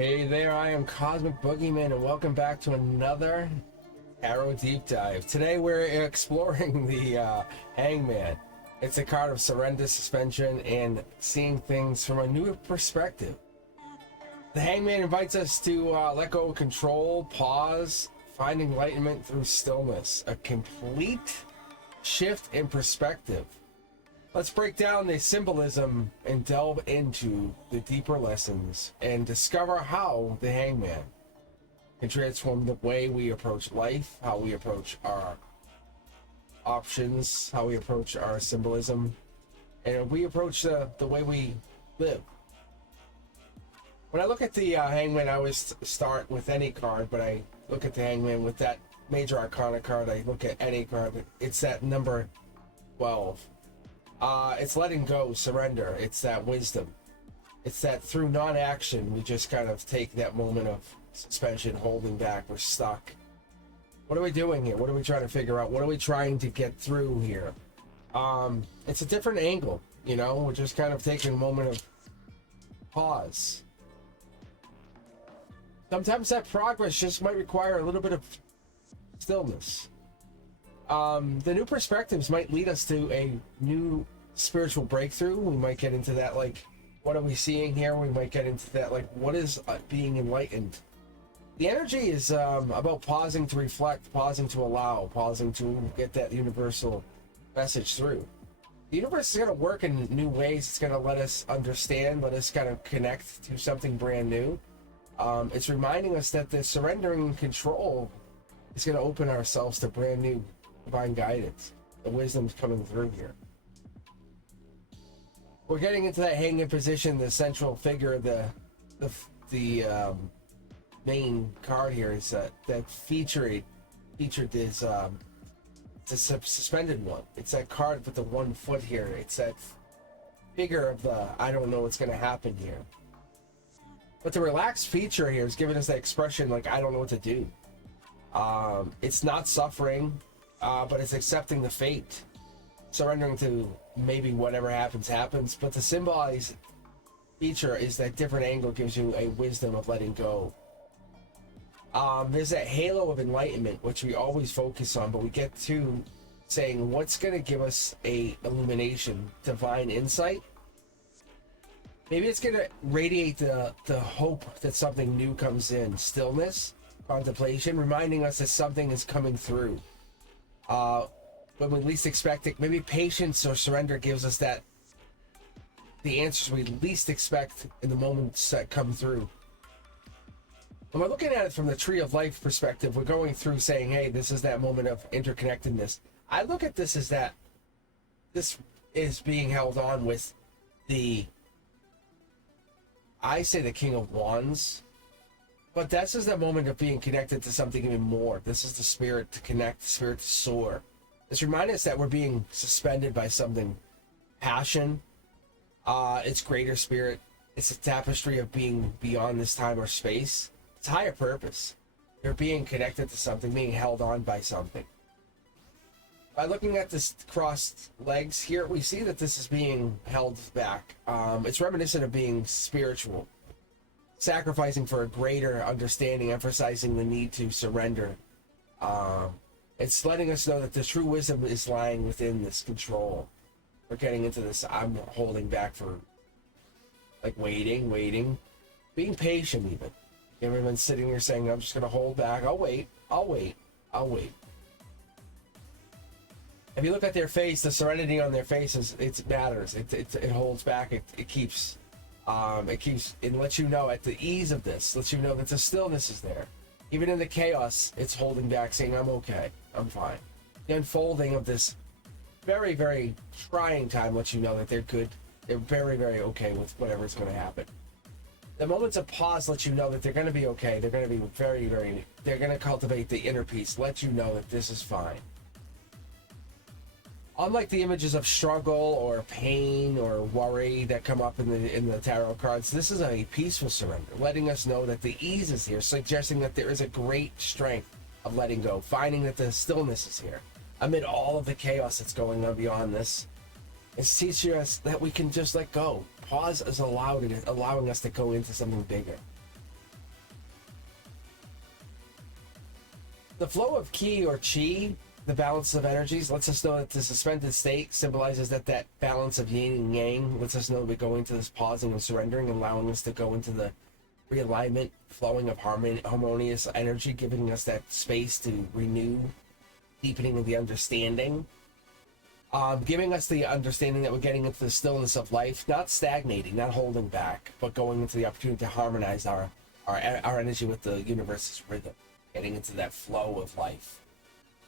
Hey there, I am Cosmic Boogeyman, and welcome back to another Tarot Deep Dive. Today we're exploring the Hangman. It's a card of surrender, suspension, and seeing things from a new perspective. The Hangman invites us to let go of control, pause, find enlightenment through stillness. A complete shift in perspective. Let's break down the symbolism and delve into the deeper lessons and discover how the Hangman can transform the way we approach life, how we approach our options, how we approach our symbolism, and we approach the way we live. When I look at the Hangman, I always start with any card, but I look at the Hangman with that major arcana card. I look at any card. It's that number 12. It's letting go, surrender. It's that wisdom. It's that through non-action, we just kind of take that moment of suspension, holding back. We're stuck. What are we doing here? What are we trying to figure out? What are we trying to get through here? It's a different angle, you know? We're just kind of taking a moment of pause. Sometimes that progress just might require a little bit of stillness. The new perspectives might lead us to a new spiritual breakthrough. We might get into that, like, what are we seeing here? We might get into that, like, what is being enlightened? The energy is about pausing to reflect, pausing to allow, pausing to get that universal message through. The universe is going to work in new ways. It's going to let us understand, let us kind of connect to something brand new. It's reminding us that the surrendering control is going to open ourselves to brand new divine guidance. The wisdom's coming through here. We're getting into that hanging position. The central figure, the main card here is that featured is it's a suspended one. It's that card with the 1 foot here. It's that figure of the I don't know what's going to happen here. But the relaxed feature here is giving us that expression like I don't know what to do. It's not suffering. But it's accepting the fate, surrendering to maybe whatever happens. But the symbolized feature is that different angle gives you a wisdom of letting go. There's that halo of enlightenment, which we always focus on, but we get to saying what's going to give us a illumination, divine insight. Maybe it's going to radiate the hope that something new comes in, stillness, contemplation, reminding us that something is coming through. When we least expect it, maybe patience or surrender gives us that the answers we least expect in the moments that come through. When we're looking at it from the tree of life perspective, we're going through saying, hey, this is that moment of interconnectedness. I look at this as that this is being held on with I say the King of Wands. But this is that moment of being connected to something even more. This is the spirit to connect, the spirit to soar. It's reminding us that we're being suspended by something. Passion, it's greater spirit. It's a tapestry of being beyond this time or space. It's higher purpose. You're being connected to something, being held on by something. By looking at this crossed legs here, we see that this is being held back. It's reminiscent of being spiritual. Sacrificing for a greater understanding, emphasizing the need to surrender. It's letting us know that the true wisdom is lying within this control. We're getting into this, I'm holding back for, like, waiting, being patient even. Everyone's sitting here saying, I'm just going to hold back, I'll wait. If you look at their face, the serenity on their faces, it matters. It holds back, it keeps... it lets you know at the ease of this, lets you know that the stillness is there. Even in the chaos, it's holding back, saying, I'm okay, I'm fine. The unfolding of this very, very trying time lets you know that they're good. They're very, very okay with whatever's going to happen. The moments of pause let you know that they're going to be okay. They're going to be very, very, they're going to cultivate the inner peace, let you know that this is fine. Unlike the images of struggle or pain or worry that come up in the tarot cards, this is a peaceful surrender, letting us know that the ease is here, suggesting that there is a great strength of letting go, finding that the stillness is here. Amid all of the chaos that's going on beyond this, it's teaching us that we can just let go. Pause is allowing us to go into something bigger. The flow of ki or chi, the balance of energies, lets us know that the suspended state symbolizes that balance of yin and yang, lets us know we're going to this pausing and surrendering, allowing us to go into the realignment, flowing of harmonious energy, giving us that space to renew, deepening of the understanding, giving us the understanding that we're getting into the stillness of life, not stagnating, not holding back, but going into the opportunity to harmonize our energy with the universe's rhythm, getting into that flow of life.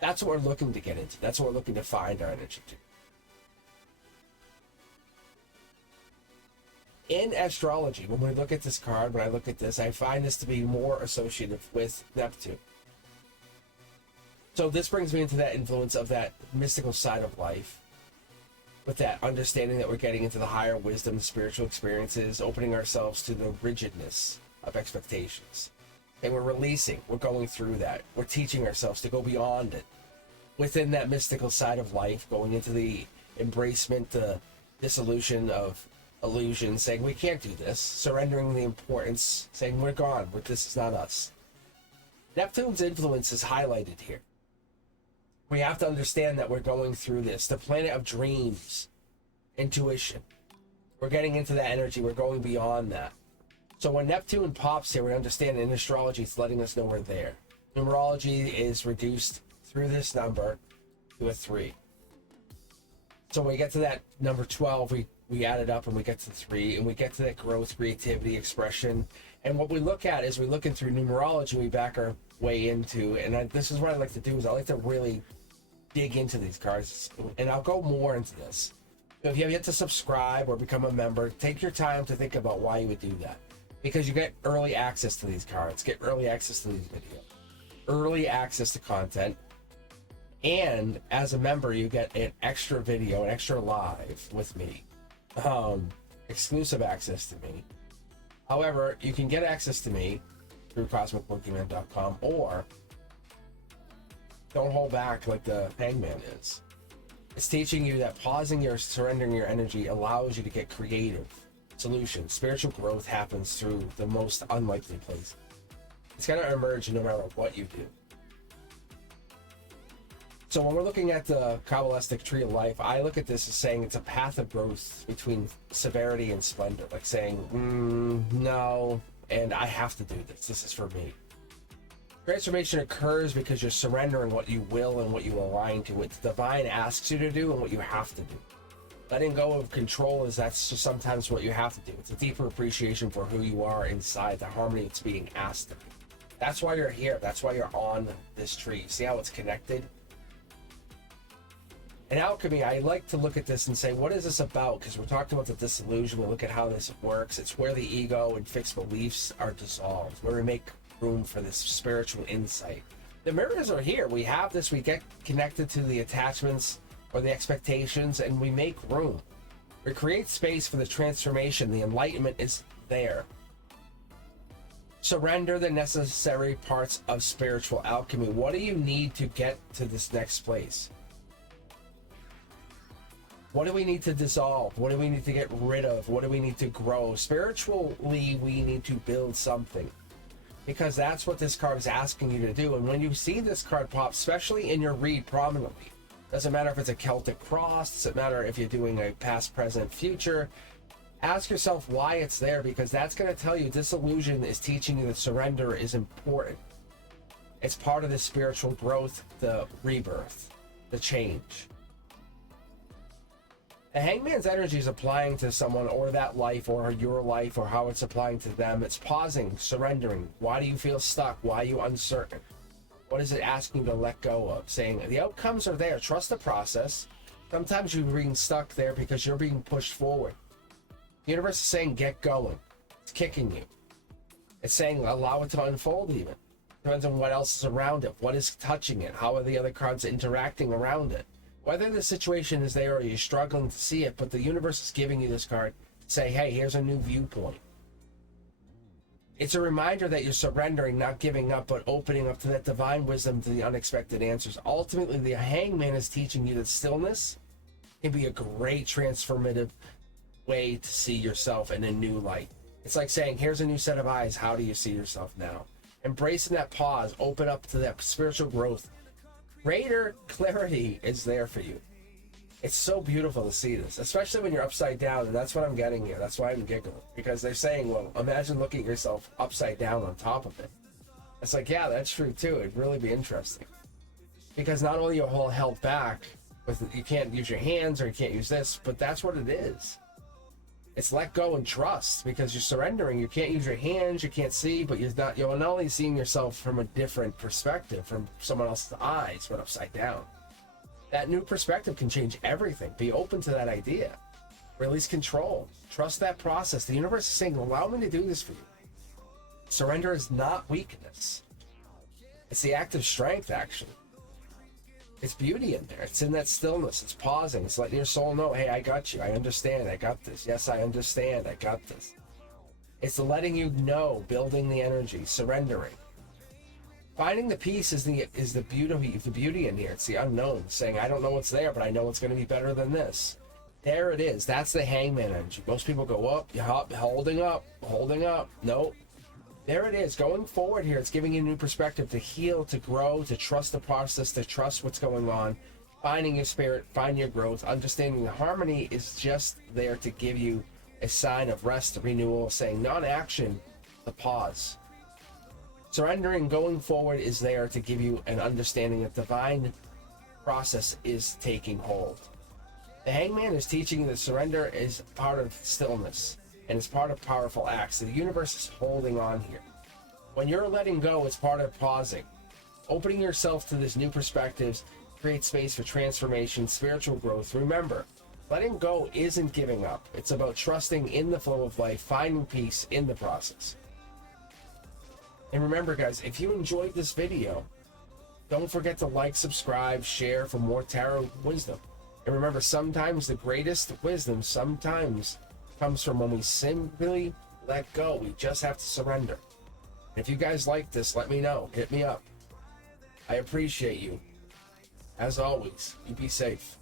That's what we're looking to get into. That's what we're looking to find our energy to. In astrology, when we look at this card, when I look at this, I find this to be more associated with Neptune. So this brings me into that influence of that mystical side of life, with that understanding that we're getting into the higher wisdom, the spiritual experiences, opening ourselves to the rigidness of expectations. And we're releasing, we're going through that. We're teaching ourselves to go beyond it. Within that mystical side of life, going into the embracement, the dissolution of illusion, saying we can't do this, surrendering the importance, saying we're gone, but this is not us. Neptune's influence is highlighted here. We have to understand that we're going through this. The planet of dreams, intuition. We're getting into that energy, we're going beyond that. So when Neptune pops here, we understand in astrology, it's letting us know we're there. Numerology is reduced through this number to a 3. So when we get to that number 12, we add it up and we get to 3, and we get to that growth, creativity, expression. And what we look at is we're looking through numerology, we back our way into, and this is what I like to do, is I like to really dig into these cards, and I'll go more into this. So if you have yet to subscribe or become a member, take your time to think about why you would do that. Because you get early access to these cards, get early access to these videos, early access to content, and as a member, you get an extra video, an extra live with me, exclusive access to me. However, you can get access to me through cosmicboogeyman.com, or don't hold back like the Hangman is. It's teaching you that pausing your, surrendering your energy allows you to get creative solutions. Spiritual growth happens through the most unlikely place. It's going to emerge no matter what you do. So when we're looking at the Kabbalistic tree of life, I look at this as saying it's a path of growth between severity and splendor. Like saying, no, and I have to do this. This is for me. Transformation occurs because you're surrendering what you will and what you align to, what the divine asks you to do and what you have to do. Letting go of control is that's just sometimes what you have to do. It's a deeper appreciation for who you are inside, the harmony that's being asked of you. That's why you're here. That's why you're on this tree. See how it's connected? In alchemy, I like to look at this and say, what is this about? Because we're talking about the disillusion. We look at how this works. It's where the ego and fixed beliefs are dissolved, where we make room for this spiritual insight. The mirrors are here. We have this. We get connected to the attachments or the expectations, and we make room. We create space for the transformation. The enlightenment is there. Surrender the necessary parts of spiritual alchemy. What do you need to get to this next place? What do we need to dissolve? What do we need to get rid of? What do we need to grow? Spiritually, we need to build something, because that's what this card is asking you to do. And when you see this card pop, especially in your read prominently, doesn't matter if it's a Celtic cross, doesn't matter if you're doing a past, present, future, ask yourself why it's there, because that's going to tell you disillusion is teaching you that surrender is important. It's part of the spiritual growth, the rebirth, the change. The Hangman's energy is applying to someone or that life or your life or how it's applying to them. It's pausing, surrendering. Why do you feel stuck? Why are you uncertain? What is it asking you to let go of? Saying the outcomes are there. Trust the process. Sometimes you're being stuck there because you're being pushed forward. The universe is saying get going. It's kicking you. It's saying allow it to unfold even. Depends on what else is around it. What is touching it? How are the other cards interacting around it? Whether the situation is there or you're struggling to see it, but the universe is giving you this card to say, hey, here's a new viewpoint. It's a reminder that you're surrendering, not giving up, but opening up to that divine wisdom, to the unexpected answers. Ultimately, the Hangman is teaching you that stillness can be a great transformative way to see yourself in a new light. It's like saying, here's a new set of eyes. How do you see yourself now? Embracing that pause, open up to that spiritual growth. Greater clarity is there for you. It's so beautiful to see this, especially when you're upside down, and that's what I'm getting here. That's why I'm giggling, because they're saying, well, imagine looking at yourself upside down on top of it. It's like, yeah, that's true too. It'd really be interesting. Because not only are you all held back, with you can't use your hands or you can't use this, but that's what it is. It's let go and trust, because you're surrendering. You can't use your hands, you can't see, but you're not only seeing yourself from a different perspective, from someone else's eyes, but upside down. That new perspective can change everything. Be open to that idea. Release control. Trust that process. The universe is saying, allow me to do this for you. Surrender is not weakness. It's the act of strength, actually. It's beauty in there. It's in that stillness. It's pausing. It's letting your soul know, hey, I got you. I understand. I got this. Yes, I understand. I got this. It's letting you know, building the energy, surrendering. Finding the peace is the beauty in here. It's the unknown, saying, I don't know what's there, but I know it's going to be better than this. There it is. That's the hangman energy. Most people go up, holding up. Nope. There it is. Going forward here, it's giving you a new perspective to heal, to grow, to trust the process, to trust what's going on, finding your spirit, finding your growth, understanding the harmony is just there to give you a sign of rest, renewal, saying non-action, the pause. Surrendering, going forward, is there to give you an understanding that divine process is taking hold. The hangman is teaching you that surrender is part of stillness and it's part of powerful acts. The universe is holding on here. When you're letting go, it's part of pausing. Opening yourself to this new perspectives creates space for transformation, spiritual growth. Remember, letting go isn't giving up. It's about trusting in the flow of life, finding peace in the process. And remember, guys, if you enjoyed this video, don't forget to like, subscribe, share for more tarot wisdom. And remember, sometimes the greatest wisdom comes from when we simply let go. We just have to surrender. If you guys like this, let me know. Hit me up. I appreciate you. As always, you be safe.